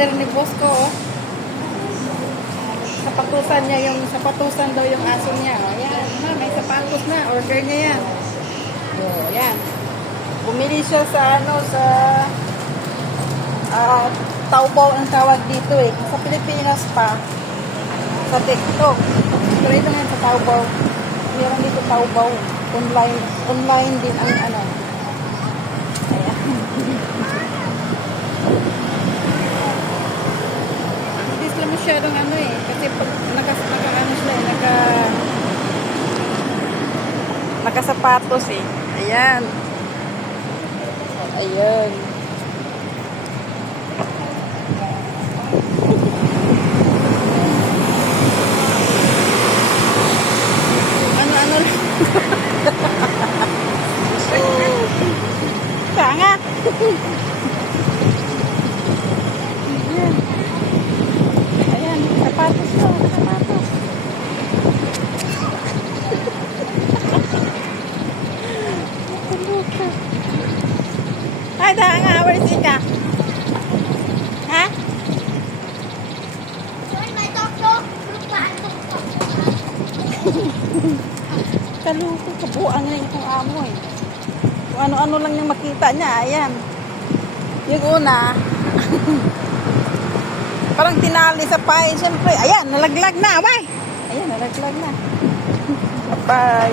order ni boss ko, oh. Sapatusan niya yung, sapatusan daw yung aso niya. O, yan. May sapatos na. Order niya yan. O, yan. Bumili siya sa, sa Taobao ang tawag dito eh. Sa Pilipinas pa. Sa TikTok. Pero ito nga sa Taobao. Meron dito Taobao. Online din ang ano. Ayan. Hindi sila masyadong ano eh. Kasi pag naka-ano sila eh. Nakasapatos eh. Ayan. Ayan. Ano-ano lang. Tanga. Ayan. Ayan. Sapatos to. Sapatos. Ay, tanga. Where's Ika? Ha? Kaluko, kabuang na itong amo eh. Kung ano-ano lang yung makita niya, ayan. Yung una, parang tinali sa pain. Siyempre, ayan, nalaglag na, abay. Ayan, nalaglag na. Bye.